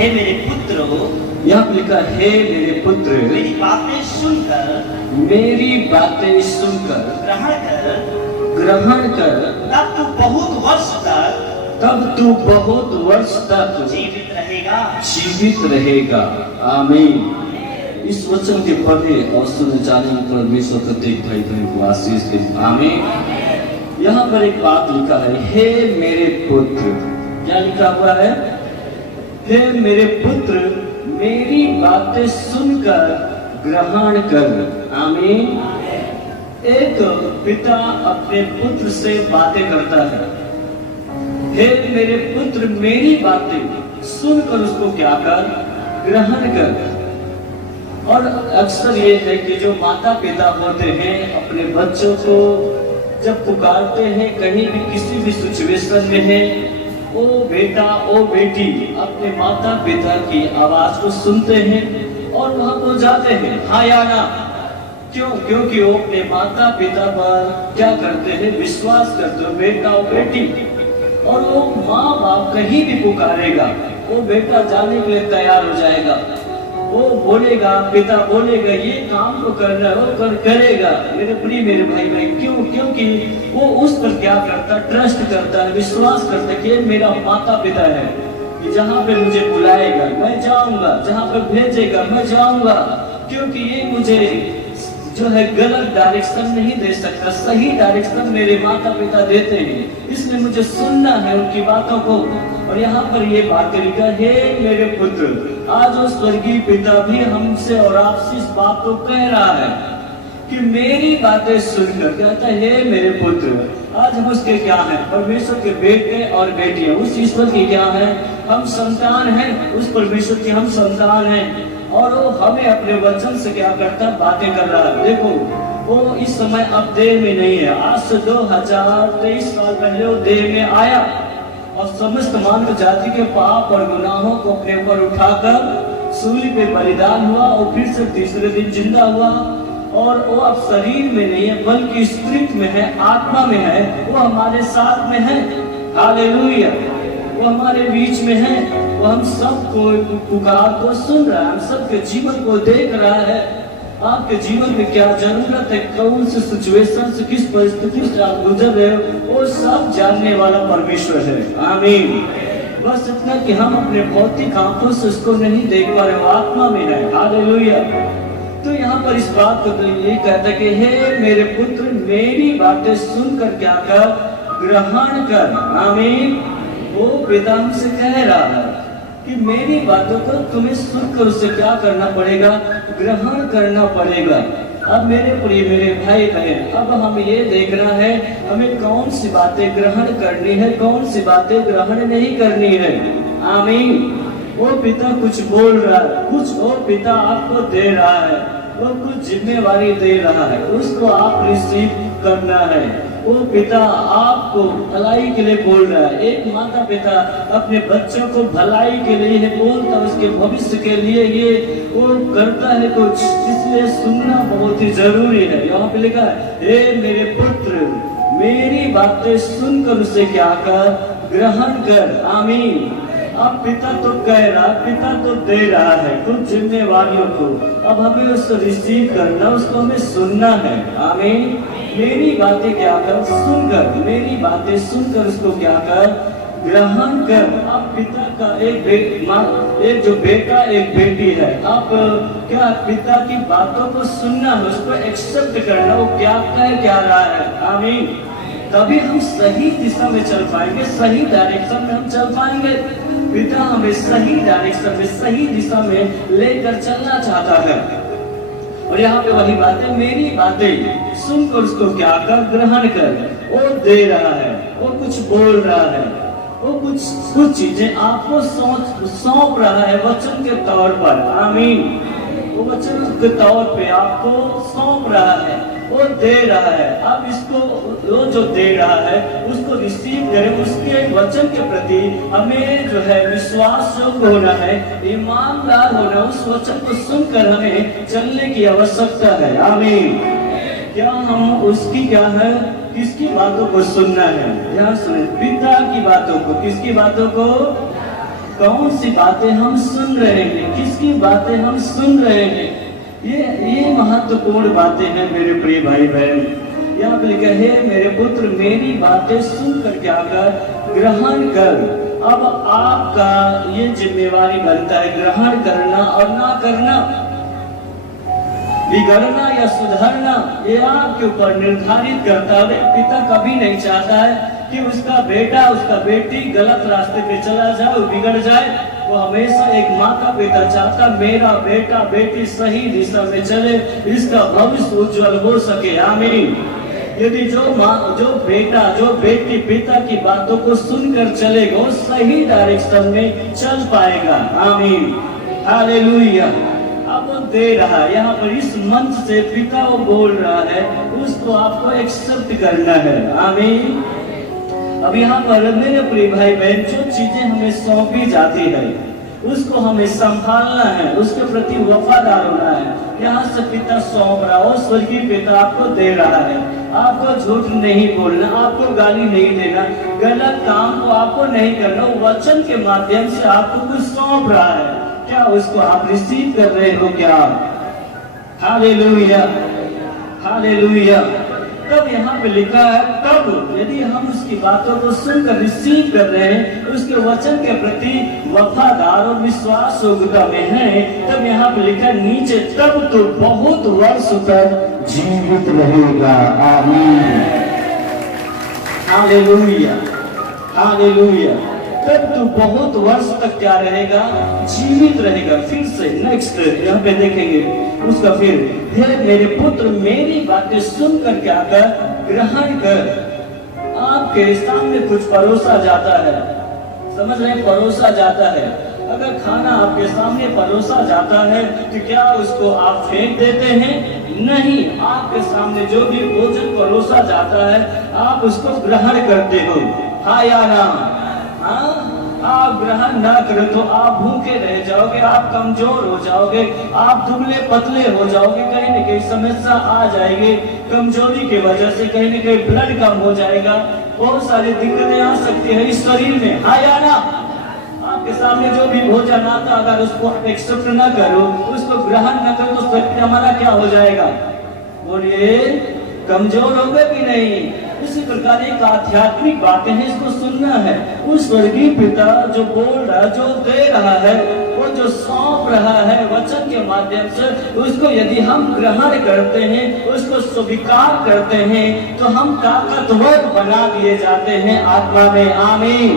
हे मेरे पुत्र, यहाँ पे लिखा हे मेरे पुत्र, मेरी बातें सुनकर मेरी बातें सुनकर ग्रहण कर, तब तू बहुत वर्ष तक जीवित रहेगा। आमीन। इस वचन के पढ़े और सुने जाने में परमेश्वर प्रत्येक भाई बहन को आशीष दे। आमीन। यहाँ पर एक बात लिखा है, हे मेरे पुत्र। क्या लिखा हुआ है? हे मेरे पुत्र, मेरी बातें सुनकर ग्रहण कर। आमीन। एक पिता अपने पुत्र से बातें करता है। हे मेरे पुत्र, मेरी बातें सुनकर उसको क्या कर? ग्रहण कर। और अक्सर ये है कि जो माता पिता होते हैं अपने बच्चों को जब पुकारते हैं, कहीं भी किसी भी सिचुएशन में है, ओ बेटा ओ बेटी, अपने माता पिता की आवाज को सुनते हैं और वहां को जाते हैं, हाँ या ना। क्यों? क्योंकि वो अपने माता पिता पर क्या करते हैं? विश्वास करते हो, बेटा ओ बेटी। और वो माँ बाप कहीं भी पुकारेगा, वो बेटा जाने के लिए तैयार हो जाएगा। वो बोलेगा, पिता बोलेगा ये काम तो करना है, वो करेगा। मेरे प्रिय मेरे भाई बहन, क्यों? क्योंकि वो उस पर क्या करता है? ट्रस्ट करता है, विश्वास करता है कि मेरा माता पिता है, कि जहाँ पे मुझे बुलाएगा मैं जाऊंगा, जहाँ पे भेजेगा मैं जाऊंगा। क्योंकि ये मुझे जो है गलत डायरेक्शन नहीं दे सकता, सही डायरेक्शन मेरे माता पिता देते हैं, इसलिए मुझे सुनना है उनकी बातों को। और यहाँ पर ये बात लिखा, हे मेरे पुत्र, आज वो स्वर्गीय पिता भी हमसे और आपसे इस बात को कह रहा है कि मेरी बातें सुनकर, कहता है हे मेरे पुत्र। आज हम उसके क्या हैं? परमेश्वर के बेटे और बेटियां। उस ईश्वर की क्या है? हम संतान हैं, उस परमेश्वर की हम संतान हैं। और वो हमें अपने वचन से क्या करता है? बातें कर रहा है। देखो, वो इस समय अब देह में नहीं है। आज से 2023 साल पहले वो देह में आया और समस्त मानव जाति के पाप और गुनाहों को अपने ऊपर उठाकर सूली पे बलिदान हुआ और फिर से तीसरे दिन जिंदा हुआ। और वो अब शरीर में नहीं है, बल्कि स्पिरिट में है, आत्मा में है। वो हमारे साथ में है। हालेलुया। वो हमारे बीच में है। वो हम सबको पुकार को सुन रहा है, हम सबके जीवन को देख रहा है। आपके जीवन में क्या जरूरत है, कौन से सिचुएशन से, किस परिस्थिति से आप गुजर रहे हो, वो सब जानने वाला परमेश्वर है। आमीन। बस इतना कि हम अपने भौतिक आंखों से उसको नहीं देख पा रहे, आत्मा में है। हालेलुया। तो यहाँ पर इस बात को ये कहता है कि हे मेरे पुत्र, मेरी बातें सुनकर क्या कर? ग्रहण कर। आमीन। वो पिता हमसे कह रहा है कि मेरी बातों को तुम्हें सुनकर उसे क्या करना पड़ेगा? ग्रहण करना पड़ेगा। अब मेरे प्रिय मेरे भाई बहन, अब हम ये देखना है हमें कौन सी बातें ग्रहण करनी है, कौन सी बातें ग्रहण नहीं करनी है। आमीन। वो पिता कुछ बोल रहा है, कुछ वो पिता आपको दे रहा है, वो कुछ जिम्मेवारी दे रहा है, उसको आप रिसीव करना है। वो पिता आपको भलाई के लिए बोल रहा है। एक माता पिता अपने बच्चों को भलाई के लिए है बोलता है, उसके भविष्य के लिए ये वो करता है कुछ, इसलिए सुनना बहुत ही जरूरी है। यहाँ पे लिखा है, हे मेरे पुत्र, मेरी बातें सुनकर उसे क्या कर? ग्रहण कर। आमीन। अब पिता तो कह रहा, पिता तो दे रहा है कुछ जिम्मेवारियों को, अब हमें उसको रिसीव करना, उसको हमें सुनना है। आमीन। मेरी बातें क्या कर? सुनकर, मेरी बातें सुनकर उसको क्या कर? ग्रहण कर। अब पिता का एक जो बेटा एक बेटी है, अब क्या पिता की बातों को सुनना है, उसको एक्सेप्ट करना, वो क्या कह रहा है। आमीन। तभी हम सही दिशा में चल पाएंगे, सही डायरेक्शन में हम चल पाएंगे। पिता हमें सही डायरेक्शन में, सही दिशा में लेकर चलना चाहता है। और यहाँ पे वही बात है, मेरी बातें सुनकर उसको क्या कर? ग्रहण कर। वो दे रहा है, वो कुछ बोल रहा है, वो कुछ चीजें आपको सौंप रहा है वचन के तौर पर। आमीन। वो वचन के तौर पे आपको सौंप रहा है, वो दे रहा है। अब इसको वो जो दे रहा है उसको रिसीव करें, उसके वचन के प्रति हमें जो है विश्वास योग्य होना है, ईमानदार होना, उस वचन को सुनकर हमें चलने की आवश्यकता है। आमीन। क्या हम उसकी क्या है? किसकी बातों को सुनना है? यहाँ सुने, पिता की बातों को। किसकी बातों को? कौन सी बातें हम सुन रहे हैं, किसकी बातें हम सुन रहे हैं। ये महत्वपूर्ण बातें हैं मेरे प्रिय भाई बहन। यहाँ पे लिखा है मेरे पुत्र मेरी बातें सुन कर क्या कर, ग्रहण कर। अब आपका ये जिम्मेवारी बनता है ग्रहण करना और ना करना, बिगड़ना या सुधरना ये आपके ऊपर निर्धारित करता है। पिता कभी नहीं चाहता है कि उसका बेटा उसका बेटी गलत रास्ते पे चला जाए, वो बिगड़ जाए। वो हमेशा एक माता पिता चाहता मेरा बेटा बेटी सही दिशा में चले, इसका भविष्य उज्जवल हो सके। आमीन। यदि जो माँ जो बेटा जो बेटी पिता की बातों को सुनकर चलेगा वो सही डायरेक्शन में चल पाएगा। आमीन, हालेलुया। अब वो दे रहा है यहाँ पर इस मंच से पिता वो बोल रहा है, उसको आपको एक्सेप्ट करना है। आमीन। अब यहाँ पर मेरे प्रिय भाई बहन जो चीजें हमें सौंपी जाती है उसको हमें संभालना है, उसके प्रति वफादार होना है। यहाँ से पिता सौंप रहा हो, स्वर्गीय पिता आपको दे रहा है, आपको झूठ नहीं बोलना, आपको गाली नहीं देना, गलत काम को आपको नहीं करना। वचन के माध्यम से आपको कुछ सौंप रहा है, क्या उसको आप रिसीव कर रहे हो क्या? Hallelujah, hallelujah. तब यहाँ पे लिखा है तब यदि हम उसकी बातों को सुनकर रिसीव कर रहे हैं, उसके वचन के प्रति वफादार और विश्वास योग्यता में है, तब यहाँ पे लिखा है नीचे तब तो बहुत वर्ष तक जीवित रहेगा। आमीन, हालेलुया, हालेलुया। तब तो बहुत वर्ष तक क्या रहेगा? जीवित रहेगा। फिर से नेक्स्ट यहाँ पे देखेंगे उसका फिर मेरे पुत्र मेरी बातें सुनकर क्या कर, ग्रहण कर। आपके सामने कुछ परोसा जाता है, समझ रहे, परोसा जाता है। अगर खाना आपके सामने परोसा जाता है तो क्या उसको आप फेंक देते हैं? नहीं, आपके सामने जो भी भोजन परोसा जाता है आप उसको ग्रहण करते हो। हाँ या ना? आप ग्रहण ना करें तो आप भूखे रह जाओगे, आप कमजोर हो जाओगे, आप दुबले पतले हो जाओगे, कहीं न कहीं समस्या आ जाएगी। कमजोरी की वजह से कहीं न कहीं ब्लड कम हो जाएगा, बहुत सारी दिक्कतें आ सकती है इस शरीर में। हाँ या ना? आपके सामने जो भी भोजन आता अगर उसको आप एक्सेप्ट ना करो, उसको ग्रहण न करो तो शरीर हमारा क्या हो जाएगा? बोलिए, कमजोर होगा कि नहीं? इसी प्रकार एक आध्यात्मिक बातें हैं, इसको सुनना है। उस स्वर्गीय पिता जो बोल रहा है, जो दे रहा है, वो जो सौंप रहा है वचन के माध्यम से, उसको यदि हम ग्रहण करते हैं, उसको स्वीकार करते हैं, तो हम ताकतवर बना दिए जाते हैं आत्मा में। आमीन।